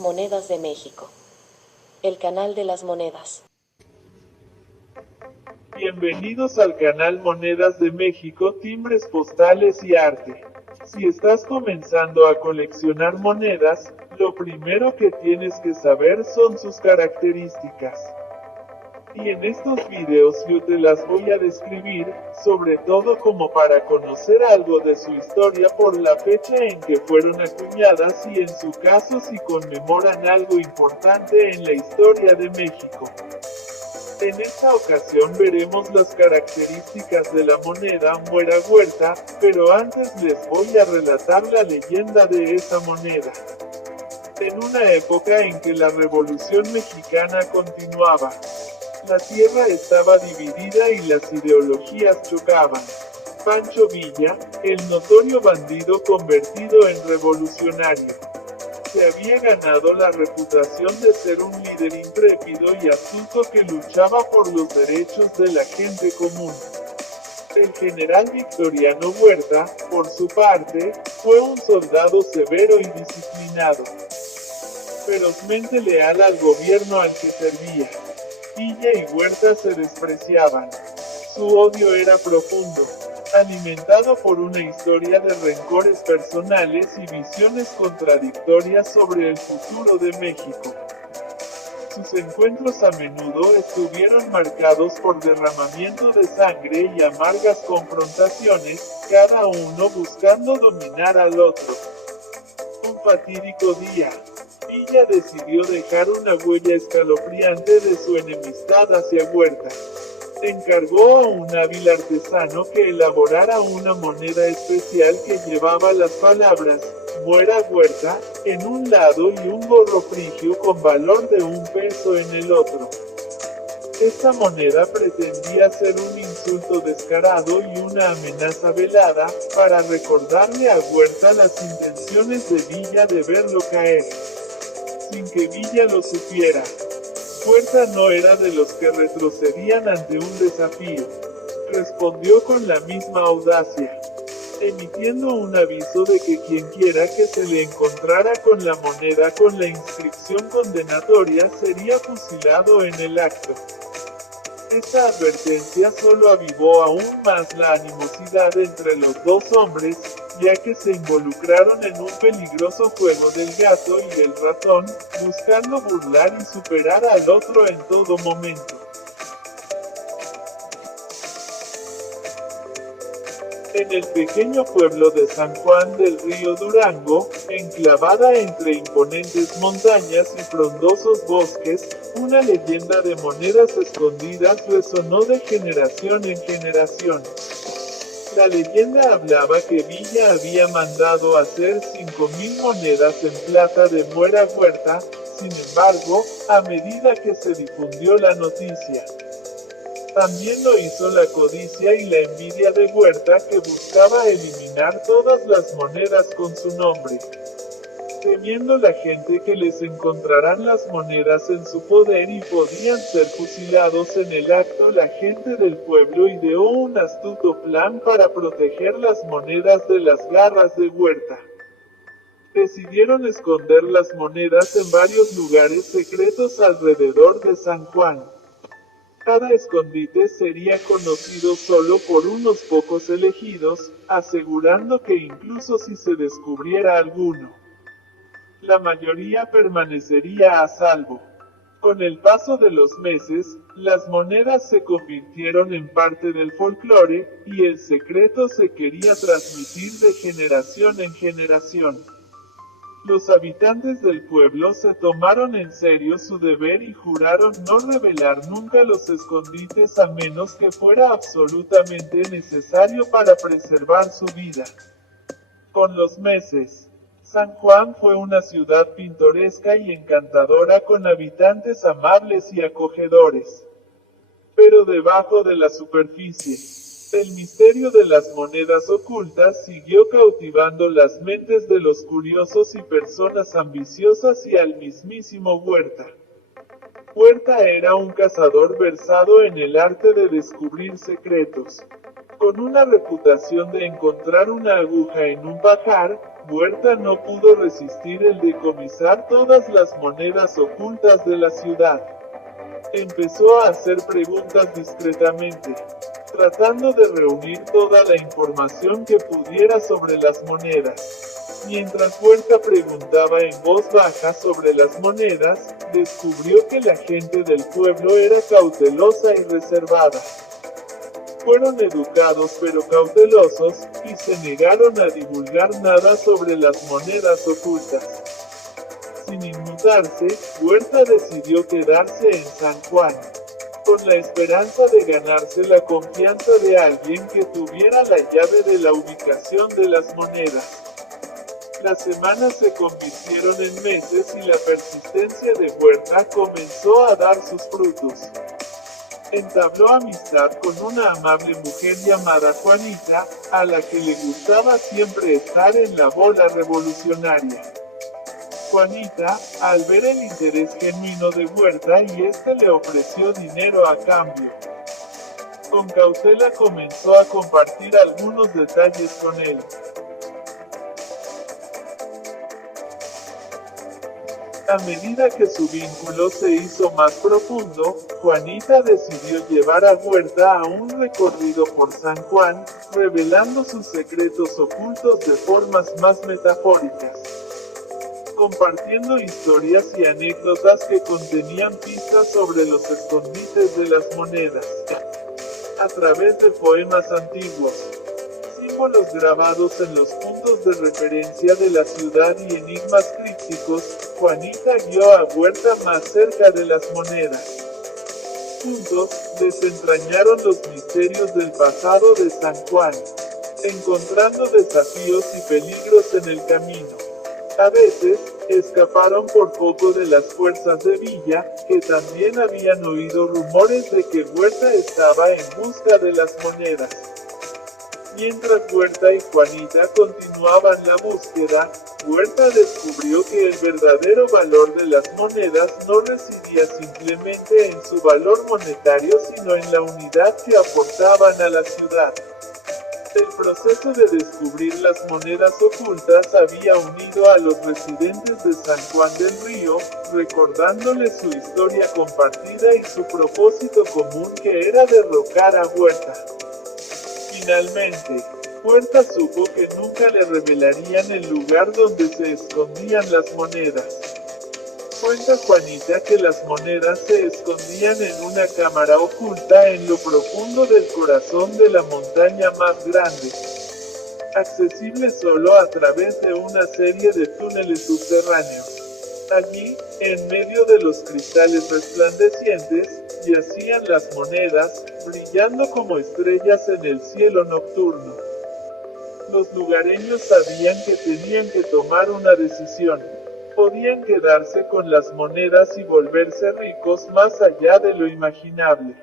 Monedas de México. El canal de las monedas. Bienvenidos al canal Monedas de México, timbres postales y arte. Si estás comenzando a coleccionar monedas, lo primero que tienes que saber son sus características. Y en estos videos yo te las voy a describir, sobre todo como para conocer algo de su historia por la fecha en que fueron acuñadas y en su caso si conmemoran algo importante en la historia de México. En esta ocasión veremos las características de la moneda Muera Huerta, pero antes les voy a relatar la leyenda de esa moneda. En una época en que la Revolución Mexicana continuaba, la tierra estaba dividida y las ideologías chocaban. Pancho Villa, el notorio bandido convertido en revolucionario, se había ganado la reputación de ser un líder intrépido y astuto que luchaba por los derechos de la gente común. El general Victoriano Huerta, por su parte, fue un soldado severo y disciplinado, ferozmente leal al gobierno al que servía. Villa y Huerta se despreciaban. Su odio era profundo, alimentado por una historia de rencores personales y visiones contradictorias sobre el futuro de México. Sus encuentros a menudo estuvieron marcados por derramamiento de sangre y amargas confrontaciones, cada uno buscando dominar al otro. Un fatídico día, Villa decidió dejar una huella escalofriante de su enemistad hacia Huerta. Encargó a un hábil artesano que elaborara una moneda especial que llevaba las palabras "Muera Huerta" en un lado y un gorro frigio con valor de 1 peso en el otro. Esta moneda pretendía ser un insulto descarado y una amenaza velada, para recordarle a Huerta las intenciones de Villa de verlo caer, sin que Villa lo supiera. Huerta no era de los que retrocedían ante un desafío. Respondió con la misma audacia, emitiendo un aviso de que quienquiera que se le encontrara con la moneda con la inscripción condenatoria sería fusilado en el acto. Esta advertencia solo avivó aún más la animosidad entre los dos hombres, ya que se involucraron en un peligroso juego del gato y el ratón, buscando burlar y superar al otro en todo momento. En el pequeño pueblo de San Juan del Río Durango, enclavada entre imponentes montañas y frondosos bosques, una leyenda de monedas escondidas resonó de generación en generación. La leyenda hablaba que Villa había mandado hacer 5,000 monedas en plata de Muera Huerta. Sin embargo, a medida que se difundió la noticia, también lo hizo la codicia y la envidia de Huerta, que buscaba eliminar todas las monedas con su nombre. Temiendo la gente que les encontrarán las monedas en su poder y podían ser fusilados en el acto, la gente del pueblo ideó un astuto plan para proteger las monedas de las garras de Huerta. Decidieron esconder las monedas en varios lugares secretos alrededor de San Juan. Cada escondite sería conocido solo por unos pocos elegidos, asegurando que incluso si se descubriera alguno, la mayoría permanecería a salvo. Con el paso de los meses, las monedas se convirtieron en parte del folclore, y el secreto se quería transmitir de generación en generación. Los habitantes del pueblo se tomaron en serio su deber y juraron no revelar nunca los escondites a menos que fuera absolutamente necesario para preservar su vida. Con los meses, San Juan fue una ciudad pintoresca y encantadora con habitantes amables y acogedores. Pero debajo de la superficie, el misterio de las monedas ocultas siguió cautivando las mentes de los curiosos y personas ambiciosas y al mismísimo Huerta. Huerta era un cazador versado en el arte de descubrir secretos. Con una reputación de encontrar una aguja en un pajar, Huerta no pudo resistir el decomisar todas las monedas ocultas de la ciudad. Empezó a hacer preguntas discretamente, tratando de reunir toda la información que pudiera sobre las monedas. Mientras Huerta preguntaba en voz baja sobre las monedas, descubrió que la gente del pueblo era cautelosa y reservada. Fueron educados pero cautelosos, y se negaron a divulgar nada sobre las monedas ocultas. Sin inmutarse, Huerta decidió quedarse en San Juan, con la esperanza de ganarse la confianza de alguien que tuviera la llave de la ubicación de las monedas. Las semanas se convirtieron en meses y la persistencia de Huerta comenzó a dar sus frutos. Entabló amistad con una amable mujer llamada Juanita, a la que le gustaba siempre estar en la bola revolucionaria. Juanita, al ver el interés genuino de Huerta y este le ofreció dinero a cambio. Con cautela comenzó a compartir algunos detalles con él. A medida que su vínculo se hizo más profundo, Juanita decidió llevar a Huerta a un recorrido por San Juan, revelando sus secretos ocultos de formas más metafóricas, compartiendo historias y anécdotas que contenían pistas sobre los escondites de las monedas. A través de poemas antiguos, símbolos grabados en los puntos de referencia de la ciudad y enigmas crípticos, Juanita guió a Huerta más cerca de las monedas. Juntos, desentrañaron los misterios del pasado de San Juan, encontrando desafíos y peligros en el camino. A veces, escaparon por poco de las fuerzas de Villa, que también habían oído rumores de que Huerta estaba en busca de las monedas. Mientras Huerta y Juanita continuaban la búsqueda, Huerta descubrió que el verdadero valor de las monedas no residía simplemente en su valor monetario, sino en la unidad que aportaban a la ciudad. El proceso de descubrir las monedas ocultas había unido a los residentes de San Juan del Río, recordándoles su historia compartida y su propósito común, que era derrocar a Huerta. Finalmente, Huerta supo que nunca le revelarían el lugar donde se escondían las monedas. Cuenta Juanita que las monedas se escondían en una cámara oculta en lo profundo del corazón de la montaña más grande, accesible solo a través de una serie de túneles subterráneos. Allí, en medio de los cristales resplandecientes, yacían las monedas, brillando como estrellas en el cielo nocturno. Los lugareños sabían que tenían que tomar una decisión. Podían quedarse con las monedas y volverse ricos más allá de lo imaginable.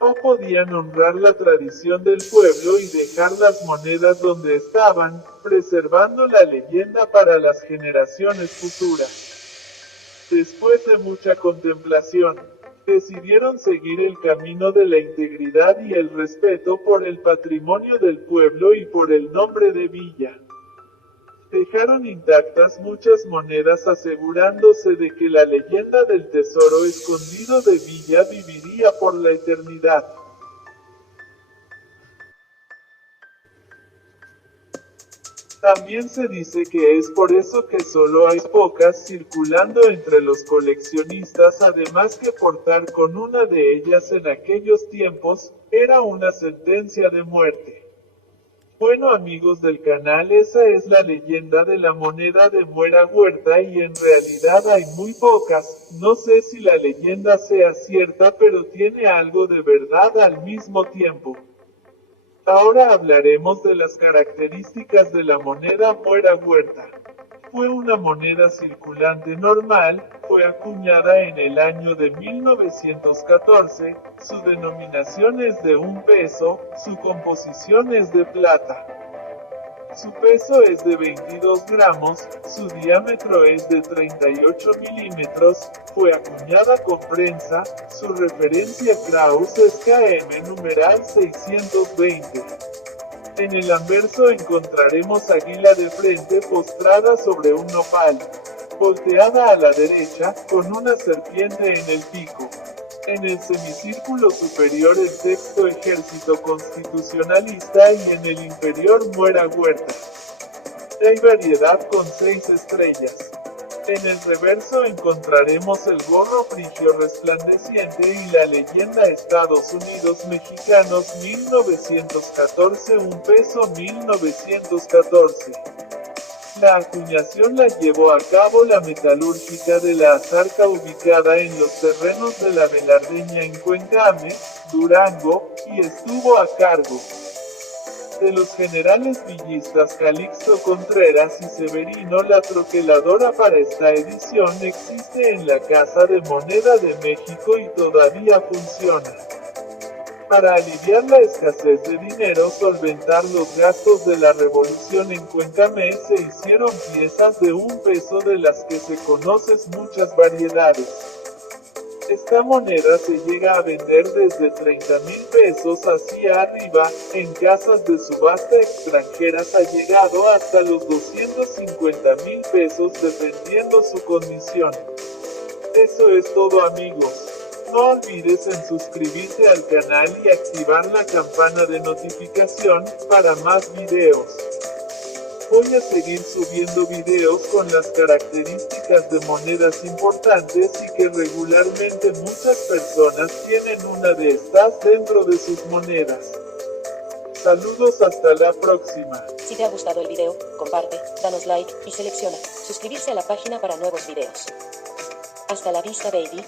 O podían honrar la tradición del pueblo y dejar las monedas donde estaban, preservando la leyenda para las generaciones futuras. Después de mucha contemplación, decidieron seguir el camino de la integridad y el respeto por el patrimonio del pueblo y por el nombre de Villa. Dejaron intactas muchas monedas, asegurándose de que la leyenda del tesoro escondido de Villa viviría por la eternidad. También se dice que es por eso que solo hay pocas circulando entre los coleccionistas, además que portar con una de ellas en aquellos tiempos, era una sentencia de muerte. Bueno amigos del canal, esa es la leyenda de la moneda de Muera Huerta y en realidad hay muy pocas. No sé si la leyenda sea cierta, pero tiene algo de verdad al mismo tiempo. Ahora hablaremos de las características de la moneda Muera Huerta. Fue una moneda circulante normal, fue acuñada en el año de 1914, su denominación es de 1 peso, su composición es de plata. Su peso es de 22 gramos, su diámetro es de 38 milímetros, fue acuñada con prensa, su referencia Kraus es KM numeral 620. En el anverso encontraremos águila de frente postrada sobre un nopal, volteada a la derecha, con una serpiente en el pico. En el semicírculo superior el texto Ejército Constitucionalista y en el inferior Muera Huerta. Hay variedad con 6 estrellas. En el reverso encontraremos el gorro frigio resplandeciente y la leyenda Estados Unidos Mexicanos 1914 un peso 1914. La acuñación la llevó a cabo la metalúrgica de la Azarca ubicada en los terrenos de la Velardeña en Cuencame, Durango, y estuvo a cargo de los generales villistas Calixto Contreras y Severino. La troqueladora para esta edición existe en la Casa de Moneda de México y todavía funciona. Para aliviar la escasez de dinero, solventar los gastos de la revolución en Cuencame, se hicieron piezas de un peso de las que se conocen muchas variedades. Esta moneda se llega a vender desde 30,000 pesos hacia arriba, en casas de subasta extranjeras ha llegado hasta los 250,000 pesos dependiendo su condición. Eso es todo, amigos. No olvides en suscribirte al canal y activar la campana de notificación para más videos. Voy a seguir subiendo videos con las características de monedas importantes y que regularmente muchas personas tienen una de estas dentro de sus monedas. Saludos, hasta la próxima. Si te ha gustado el video, comparte, danos like y selecciona suscribirse a la página para nuevos videos. Hasta la vista, baby.